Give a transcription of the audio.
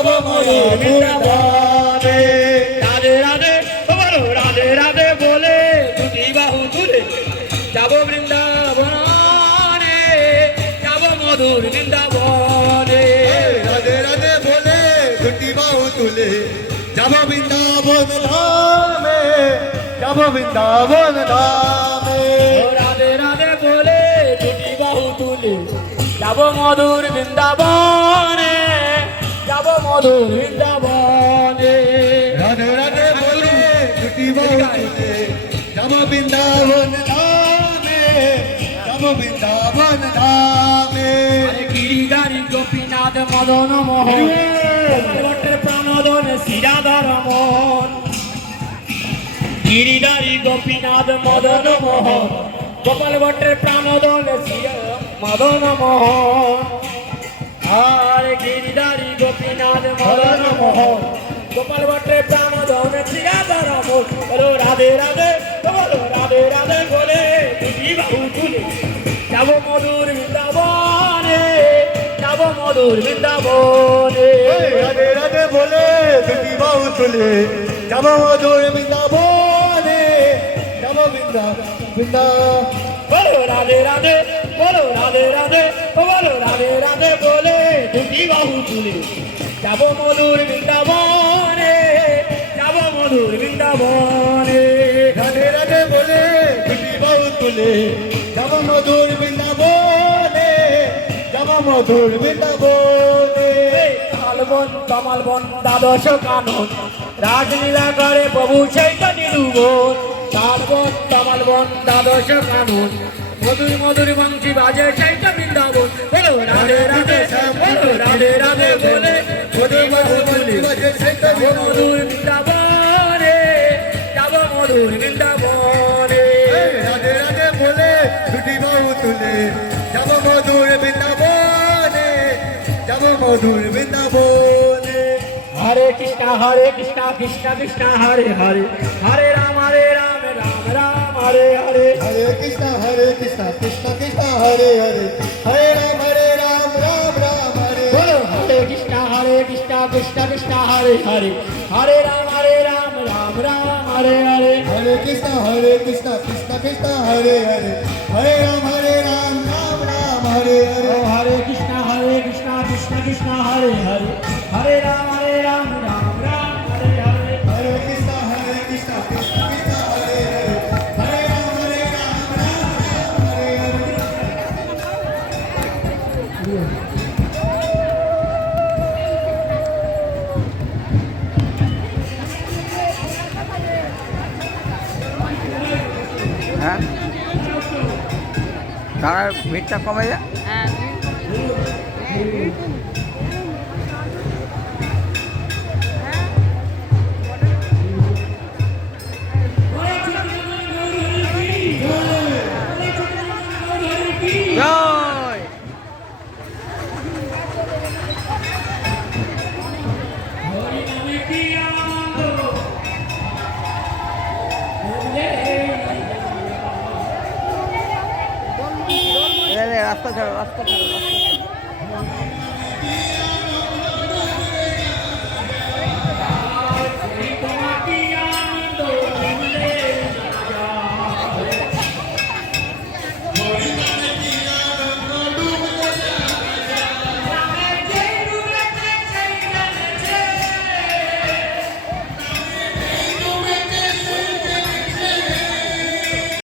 যাব মধুর বৃন্দাবনে। রাধে রাধে বলো রাধে রাধে বলে দুটি বাহু তুলে যাব বৃন্দাবনে, যাব মধুর বৃন্দাবনে। রাধে রাধে বলে দুটি বাহু তুলে যাব বৃন্দাবন ধামে, যাব বৃন্দাবন ধামে। রাধে রাধে বলে দুটি বাহু তুলে যাব মধুর বৃন্দাবনে, যাব মধুর বৃন্দাবনে। রাধে রাধে বলে দুটি বাহু তুলে যাব বৃন্দাবন ধামে, যাব বৃন্দাবন ধামে। গিরিধারী গোপীনাথ মদন মোহন ভট্টের প্রাণদন শিরাধর মন। গিরিধারী গোপীনাথ মদন মোহন গোপাল ভট্টের প্রাণদন মদন মোহন। আর গিরিধারী গোপীনাথ মদন মোহন গোপাল ভট্টের প্রাণদন শিরাধর মন। বলো রাধে রাধে বলো রাধে রাধে বলে দুটি বাহু তুলে যাব মধুর বৃন্দাবনে, যাব মধুর বৃন্দাবনে। রাধে রাধে বলে দুটি বাহু তুলে যাব মধুর বৃন্দাবনে, যাব বৃন্দা। বলো রাধে রাধে বলো রাধে রাধে বলো রাধে রাধে বলে দুটি বাহু তুলে যাব মধুর বৃন্দাবনে, যাব মধুর বৃন্দাবনে। রাধে রাধে বলে দুটি বাহু তুলে যাব মধুর বৃন্দাবনে, যাব মধুর বৃন্দাবনে। তালবন কমলবন দ্বাদশ কানন রাজলীলা করে প্রভু চৈতন্য নিরুবন। তালবন কমলবন দ্বাদশ কানন মধুর মধুর বংশী বাজে চৈত বৃন্দাবন। বলো রাধে রাধে বলো রাধে রাধে বলে মধুর মধুর বলি মধুর বৃন্দাবনে, যাব মধুর বৃন্দাবনে। রাধে রাধে বলে দুটি বাহু তুলে যাব মধুর বৃন্দাবনে, যাব মধুর বৃন্দাবনে। হরে কৃষ্ণ কৃষ্ণ কৃষ্ণ হরে হরে, হরে রাম রাম রাম হরে হরে। হরে কৃষ্ণ কৃষ্ণ কৃষ্ণ হরে হরে, হরে রাম রাম রাম হরে। বলো হরে কৃষ্ণ কৃষ্ণ কৃষ্ণ হরে হরে, হরে রাম রাম রাম হরে হরে। হরে কৃষ্ণ কৃষ্ণ কৃষ্ণ হরে হরে, হরে রাম রাম হরে হরে। হরে কৃষ্ণ কৃষ্ণ কৃষ্ণ হরে হরে, হরে রাম রাম রাম হরে হরে। হরে কৃষ্ণ কৃষ্ণ কৃষ্ণ হরে হরে, হরে রাম রাম হরে হরে। হ্যাঁ তার ভিড়টা কমে যায়। জয় রাস্তা ছাড়ো রাস্তা ছাড়ো রাস্তা ছাড়ো।